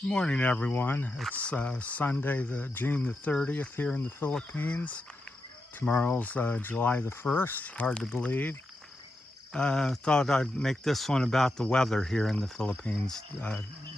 Good morning, everyone. It's Sunday, June the 30th here in the Philippines. Tomorrow's July the 1st. Hard to believe. Thought I'd make this one about the weather here in the Philippines.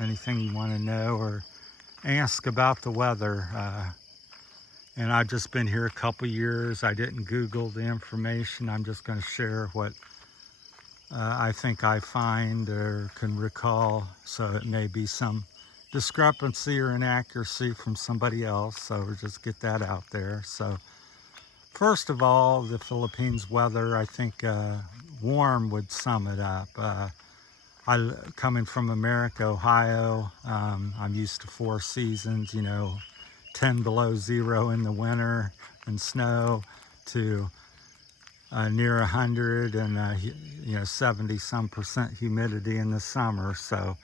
Anything you want to know or ask about the weather. And I've just been here a couple years. I didn't Google the information. I'm just going to share what I think I find or can recall. So it may be some discrepancy or inaccuracy from somebody else, so we'll just get that out there. So first of all, the Philippines weather, I think warm would sum it up. Coming from America, Ohio, I'm used to 4 seasons, 10 below zero in the winter and snow to near 100 and 70 some percent humidity in the summer, so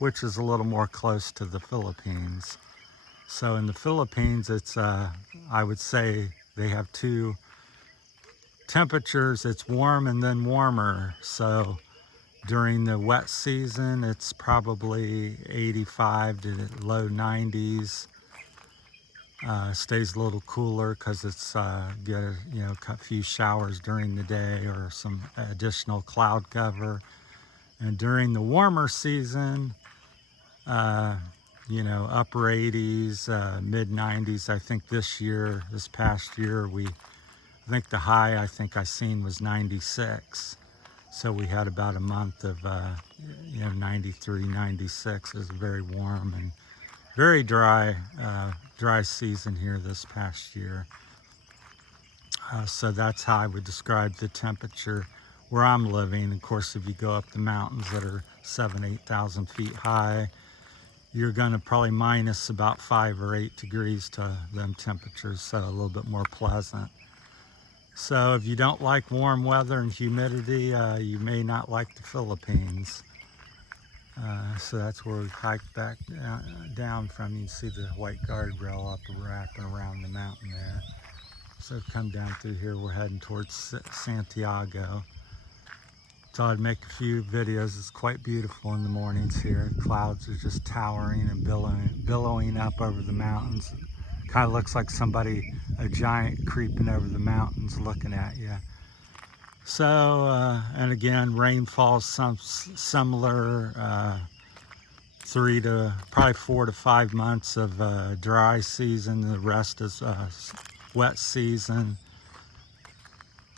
which is a little more close to the Philippines. So in the Philippines, it's I would say they have 2 temperatures. It's warm and then warmer. So during the wet season, it's probably 85 to low 90s. Stays a little cooler because it's get a few showers during the day or some additional cloud cover. And during the warmer season, upper 80s, mid 90s. I think this past year, I think the high I seen was 96. So we had about a month of 93, 96. It was very warm and very dry season here this past year. So that's how I would describe the temperature where I'm living. Of course, if you go up the mountains that are 8,000 feet high, you're going to probably minus about 5 or 8 degrees to them temperatures, so a little bit more pleasant. So if you don't like warm weather and humidity, you may not like the Philippines. So that's where we hiked back down from. You can see the white guardrail up wrapping around the mountain there. So come down through here, we're heading towards Santiago. Thought I'd make a few videos. It's quite beautiful in the mornings here. Clouds are just towering and billowing up over the mountains. Kind of looks like a giant creeping over the mountains looking at you. So, and again, rainfall's similar, 4 to 5 months of dry season. The rest is wet season.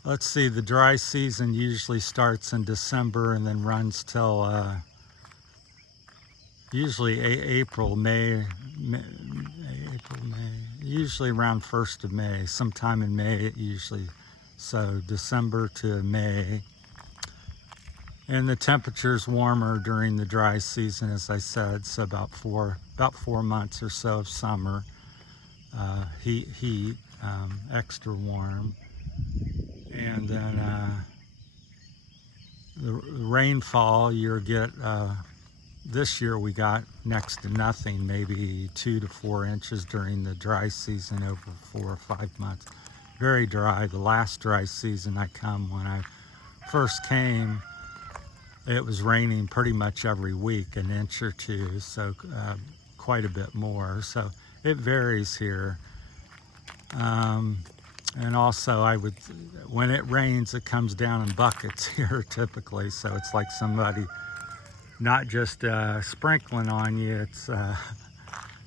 Let's see, the dry season usually starts in December and then runs till usually April, May, usually around 1st of May, sometime in May usually. So December to May. And the temperature's warmer during the dry season, as I said, so about 4 months or so of summer. Heat, extra warm. And then the rainfall you get, this year we got next to nothing, maybe 2 to 4 inches during the dry season over 4 or 5 months. Very dry. The last dry season when I first came, it was raining pretty much every week, an inch or 2, so quite a bit more. So it varies here. And also when it rains, it comes down in buckets here typically. So it's like somebody not just sprinkling on you,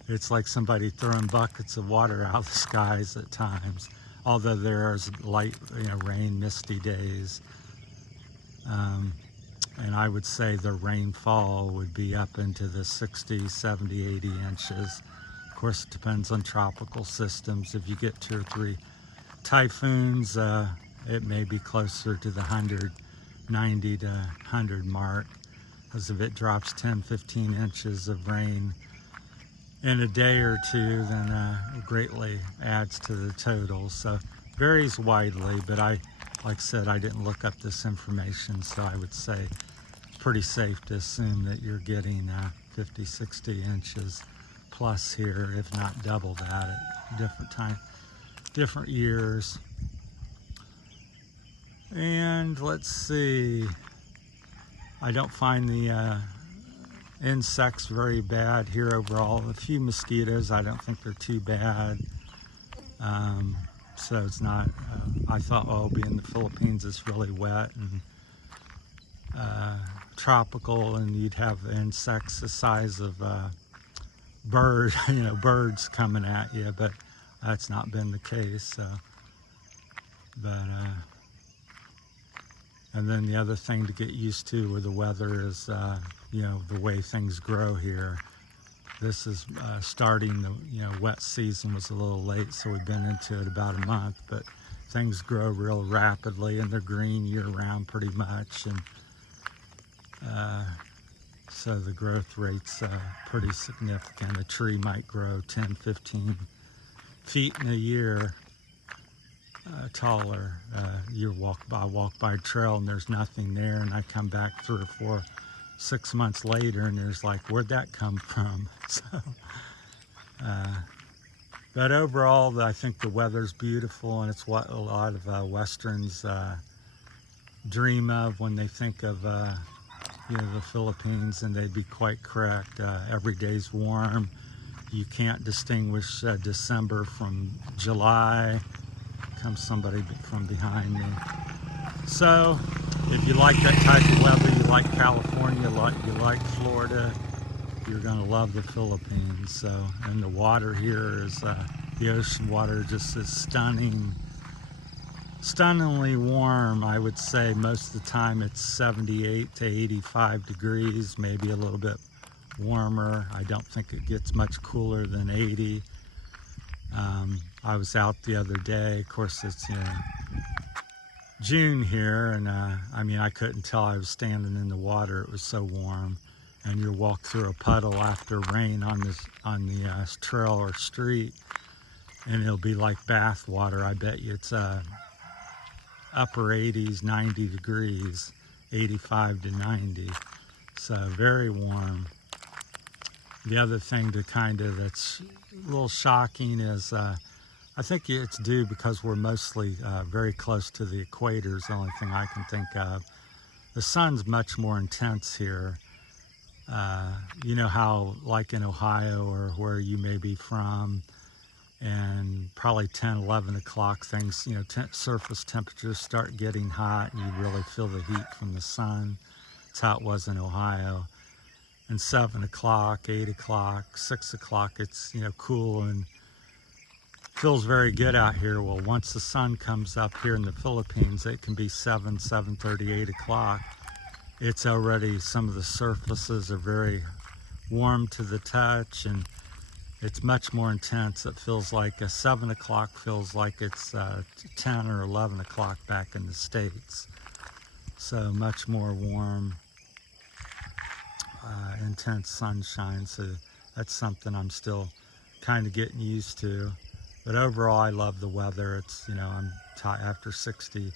it's like somebody throwing buckets of water out of the skies at times. Although there's light, rain, misty days. And I would say the rainfall would be up into the 60, 70, 80 inches. Of course, it depends on tropical systems. If you get 2 or 3 typhoons, it may be closer to the 90 to 100 mark, because if it drops 10, 15 inches of rain in a day or 2, then it greatly adds to the total. So varies widely, but like I said, I didn't look up this information, so I would say pretty safe to assume that you're getting 50, 60 inches plus here, if not double that at different years. And let's see, I don't find the insects very bad here overall. A few mosquitoes, I don't think they're too bad. So it's not, I thought, oh, being the Philippines, it's really wet and tropical, and you'd have insects the size of bird, birds coming at you, but that's not been the case. So, but and then the other thing to get used to with the weather is, the way things grow here. This is starting the, wet season was a little late, so we've been into it about a month, but things grow real rapidly and they're green year round pretty much. And so the growth rate's pretty significant. A tree might grow 10, 15 feet in a year taller. I walk by a trail and there's nothing there, and I come back 3 or 4, 6 months later and there's like, where'd that come from? So, but overall, I think the weather's beautiful, and it's what a lot of Westerns dream of when they think of the Philippines, and they'd be quite correct. Every day's warm. You can't distinguish December from July. Comes somebody from behind me. So if you like that type of weather, you like California, you like Florida, you're going to love the Philippines. So, and the water here is, the ocean water just is stunningly warm. I would say most of the time it's 78 to 85 degrees, maybe a little bit warmer. I don't think it gets much cooler than 80. I was out the other day, of course it's June here, and I couldn't tell I was standing in the water. It was so warm. And you walk through a puddle after rain on the trail or street, and it'll be like bath water. I bet you it's upper 80s, 90 degrees, 85 to 90. So very warm. The other thing that's a little shocking is I think it's due because we're mostly very close to the equator is the only thing I can think of. The sun's much more intense here. You know how, like in Ohio or where you may be from, and probably 10, 11 o'clock things, surface temperatures start getting hot and you really feel the heat from the sun. That's how it was in Ohio. And 7 o'clock, 8 o'clock, 6 o'clock, it's, cool and feels very good out here. Well, once the sun comes up here in the Philippines, it can be 7, 7:30, 8 o'clock. It's already, some of the surfaces are very warm to the touch, and it's much more intense. It feels like 7 o'clock feels like it's 10 or 11 o'clock back in the States. So much more warm, intense sunshine. So that's something I'm still kind of getting used to. But overall, I love the weather. It's, after 60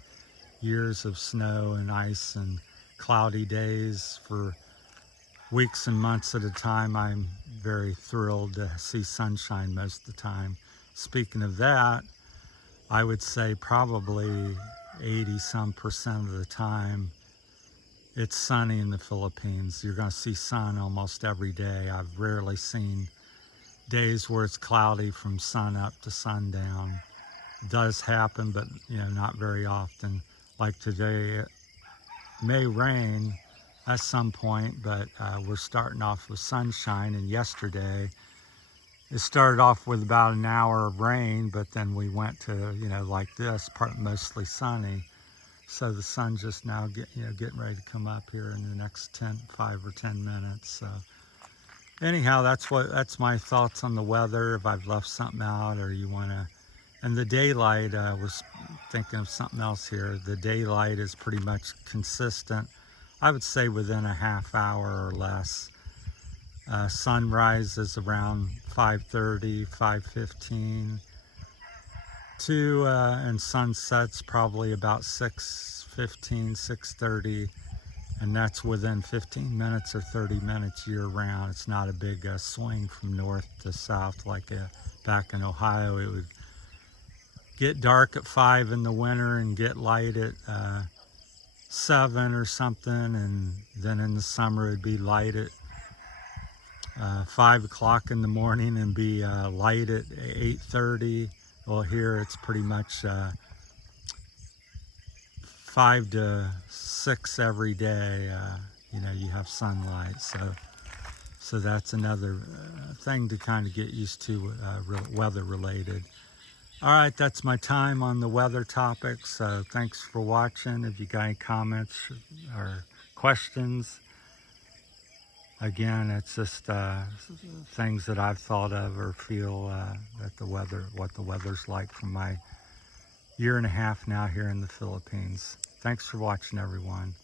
years of snow and ice and cloudy days for weeks and months at a time, I'm very thrilled to see sunshine most of the time. Speaking of that, I would say probably 80% of the time it's sunny in the Philippines. You're going to see sun almost every day. I've rarely seen days where it's cloudy from sun up to sundown. It does happen, but not very often. Like today, it may rain at some point, but we're starting off with sunshine. And yesterday, it started off with about an hour of rain, but then we went to like this part, mostly sunny. So the sun just now getting ready to come up here in the next 5 or 10 minutes. So anyhow, that's my thoughts on the weather. If I've left something out or you want to, and the daylight, was thinking of something else here. The daylight is pretty much consistent. I would say within a half hour or less. Sunrise is around 5:30, 5:15. And sunset's probably about 6:15, 6:30. And that's within 15 minutes or 30 minutes year round. It's not a big swing from north to south like back in Ohio. It would get dark at 5 in the winter and get light at 7 or something. And then in the summer it'd be light at 5 o'clock in the morning and be light at 8:30. Well, here it's pretty much 5 to 6 every day. You know, you have sunlight, so that's another thing to kind of get used to, weather related. All right, that's my time on the weather topics. Thanks for watching. If you got any comments or questions, again, it's just things that I've thought of or feel that what the weather's like from my year and a half now here in the Philippines. Thanks for watching, everyone.